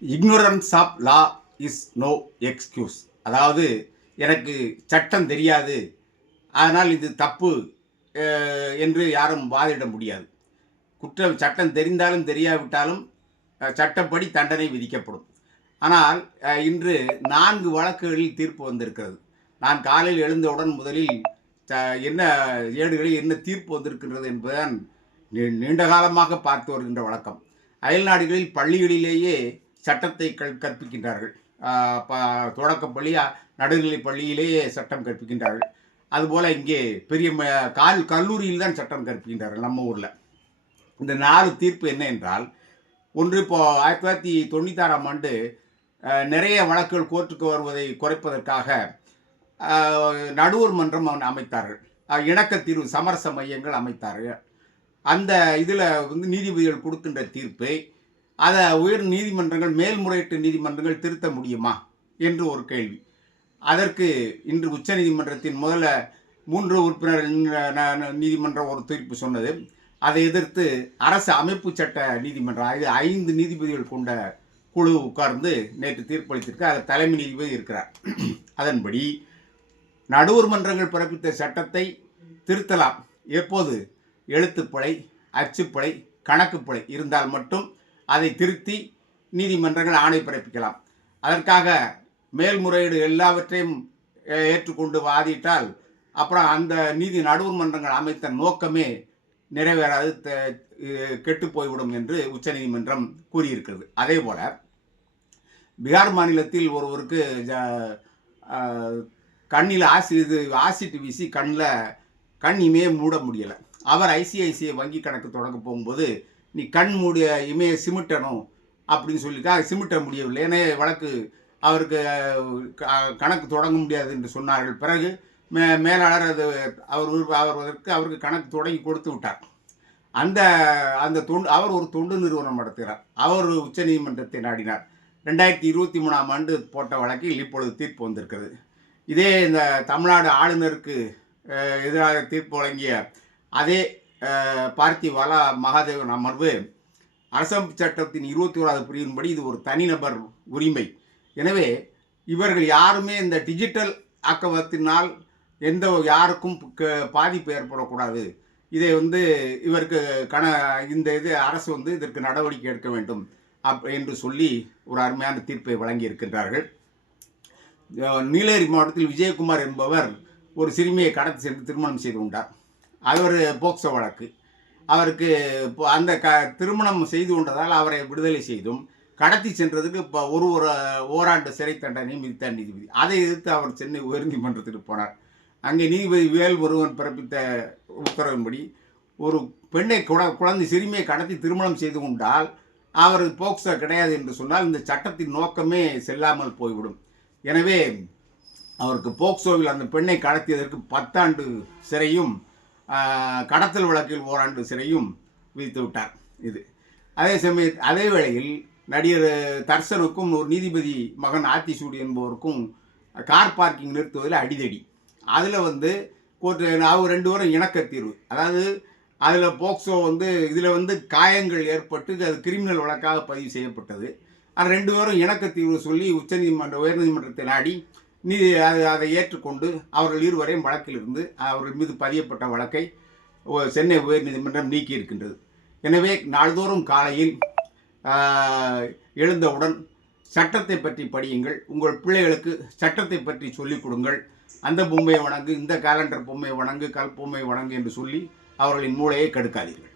Ignorance of law is no excuse அதாவது எனக்கு சட்டம் தெரியாது. அதனால் இது தப்பு என்று யாரும் வாதிட முடியாது. குற்றம் சட்டம் தெரிந்தாலும் தெரியாவிட்டாலும் சட்டப்படி தண்டனை விதிக்கப்படும். ஆனால் இன்று நான்கு வழக்குகளில் தீர்ப்பு வந்திருக்கிறது. நான் காலையில் எழுந்தவுடன் முதலில் என்ன ஏடுகளில் என்ன தீர்ப்பு வந்திருக்கின்றது என்பதுதான் நீ- நீண்ட காலமாக பார்த்து வருகின்ற வழக்கம். அயல்நாடுகளில் பள்ளிகளிலேயே சட்டத்தை கல் கற்பிக்கின்றார்கள். தொடக்க ப- நடுநிலை பள்ளியிலேயே சட்டம் கற்பிக்கின்றார்கள். அதுபோல் இங்கே பெரிய ம- கால் கல்லூரியில் தான் சட்டம் கற்பிக்கின்றார்கள் நம்ம ஊரில். இந்த நாலு தீர்ப்பு என்ன என்றால் ஒன்று இப்போ ஆயிரத்தி தொள்ளாயிரத்தி தொண்ணூத்தாறாம் ஆண்டு நிறைய வழக்குகள் கோர்ட்டுக்கு வருவதை குறைப்பதற்காக நடுவர் மன்றம் அவன் அமைத்தார்கள். இணக்க தீர்வு சமரச மையங்கள் அமைத்தார்கள். அந்த இதில் வந்து நீதிபதிகள் கொடுக்கின்ற தீர்ப்பை அதை உயர் நீதிமன்றங்கள் மேல்முறையீட்டு நீதிமன்றங்கள் திருத்த முடியுமா என்று ஒரு கேள்வி. அதற்கு இன்று உச்சநீதிமன்றத்தின் முதல்ல மூன்று உறுப்பினர் நீதிமன்றம் ஒரு தீர்ப்பு சொன்னது. அதை எதிர்த்து அரசு அமைப்பு சட்ட நீதிமன்றம் இது ஐந்து நீதிபதிகள் கொண்ட குழு உட்கார்ந்து நேற்று தீர்ப்பளித்திருக்கு. அதில் தலைமை நீதிபதி இருக்கிறார். அதன்படி நடுவர் மன்றங்கள் பிறப்பித்த சட்டத்தை திருத்தலாம். எப்போது? எழுத்துப்பிழை அச்சுப்பிழை கணக்குப்பிழை இருந்தால் மட்டும் அதை திருத்தி நீதிமன்றங்கள் ஆணை பிறப்பிக்கலாம். அதற்காக மேல்முறையீடு எல்லாவற்றையும் ஏற்றுக்கொண்டு வாதிட்டால் அப்புறம் அந்த நீதி நடுவர் மன்றங்கள் அமைத்த நோக்கமே நிறைவேறாது கெட்டு போய்விடும் என்று உச்சநீதிமன்றம் கூறியிருக்கிறது. அதே போல் பீகார் மாநிலத்தில் ஒருவருக்கு ஜ- கண்ணில் ஆசி இது ஆசிட் வீசி கண்ணில் கண் மூட முடியலை. அவர் ஐசிஐசிஐ வங்கி கணக்கு தொடங்க போகும்போது நீ கண் மூடிய இமையை சிமிட்டணும் அப்படின்னு சொல்லிட்டா சிமிட்ட முடியவில்லை. ஏன்னா வழக்கு அவருக்கு க- கணக்கு தொடங்க முடியாது என்று சொன்னார்கள். பிறகு மே மேலாளர் அது அவர் அவருக்கு அவர் அவருக்கு கணக்கு தொடங்கி கொடுத்து விட்டார். அந்த அந்த தொண்டு அவர் ஒரு தொண்டு நிறுவனம் நடத்துகிறார் அவர் உச்சநீதிமன்றத்தை நாடினார். ரெண்டாயிரத்தி இருபத்தி மூணாம் ஆண்டு போட்ட வழக்கில் இப்பொழுது தீர்ப்பு வந்திருக்கிறது. இதே இந்த தமிழ்நாடு ஆளுநருக்கு எதிராக தீர்ப்பு வழங்கிய அதே பார்த்திவாலா மகாதேவன் அமர்வு அரசமைப்பு சட்டத்தின் இருபத்தி ஓராவது பிரிவின்படி இது ஒரு தனிநபர் உரிமை. எனவே இவர்கள் யாருமே இந்த டிஜிட்டல் ஆக்கவத்தினால் எந்த யாருக்கும் க- பாதிப்பு ஏற்படக்கூடாது. இதை வந்து இவருக்கு கண இந்த இது அரசு வந்து இதற்கு நடவடிக்கை எடுக்க வேண்டும் அப் என்று சொல்லி ஒரு அருமையான தீர்ப்பை வழங்கியிருக்கின்றார்கள். நீலகிரி மாவட்டத்தில் விஜயகுமார் என்பவர் ஒரு சிறுமியை கடத்தி சென்று திருமணம் செய்து கொண்டார். அவர் போக்சோ வழக்கு. அவருக்கு இப்போ அந்த க திருமணம் செய்து கொண்டதால் அவரை விடுதலை செய்தும் கடத்தி சென்றதுக்கு இப்போ ஒரு ஒரு ஓராண்டு சிறை தண்டனை விதித்தார் நீதிபதி. அதை எதிர்த்து அவர் சென்னை உயர்நீதிமன்றத்துக்கு போனார். அங்கே நீதிபதி வேல் ஒருவன் பிறப்பித்த உத்தரவின்படி ஒரு பெண்ணை குழ குழந்தை சிறுமியை கடத்தி திருமணம் செய்து கொண்டால் அவர் போக்சோ கிடையாது என்று சொன்னால் இந்த சட்டத்தின் நோக்கமே செல்லாமல் போய்விடும். எனவே அவருக்கு போக்சோவில் அந்த பெண்ணை கடத்தியதற்கு பத்தாண்டு சிறையும் கடத்தல் வழக்கில் ஓராண்டு சிறையும் விதித்து விட்டார் இது. அதே சமய அதே வேளையில் நடிகர் தர்சனுக்கும் ஒரு நீதிபதி மகன் ஆத்திசூடி என்பவருக்கும் கார் பார்க்கிங் நிறுத்துவதில் அடிதடி. அதில் வந்து கோர்ட்டு அவங்க ரெண்டு பேரும் இணக்க தீர்வு. அதாவது அதில் போக்சோ வந்து இதில் வந்து காயங்கள் ஏற்பட்டு அது கிரிமினல் வழக்காக பதிவு செய்யப்பட்டது. அது ரெண்டு பேரும் இணக்க தீர்வு சொல்லி உச்சநீதிமன்ற உயர்நீதிமன்றத்தை நாடி நீதி அது அதை ஏற்றுக்கொண்டு அவர்கள் இருவரையும் வழக்கிலிருந்து அவர்கள் மீது பதியப்பட்ட வழக்கை சென்னை உயர்நீதிமன்றம் நீக்கியிருக்கின்றது எனவே நாள்தோறும் காலையில் எழுந்தவுடன் சட்டத்தை பற்றி படியுங்கள். உங்கள் பிள்ளைகளுக்கு சட்டத்தை பற்றி சொல்லிக் கொடுங்கள். அந்த பொம்மையை வணங்கு இந்த காலண்டர் பொம்மையை வணங்கு கல் பொம்மையை வணங்கு என்று சொல்லி அவர்களின் மூளையை கெடுக்காதீர்கள்.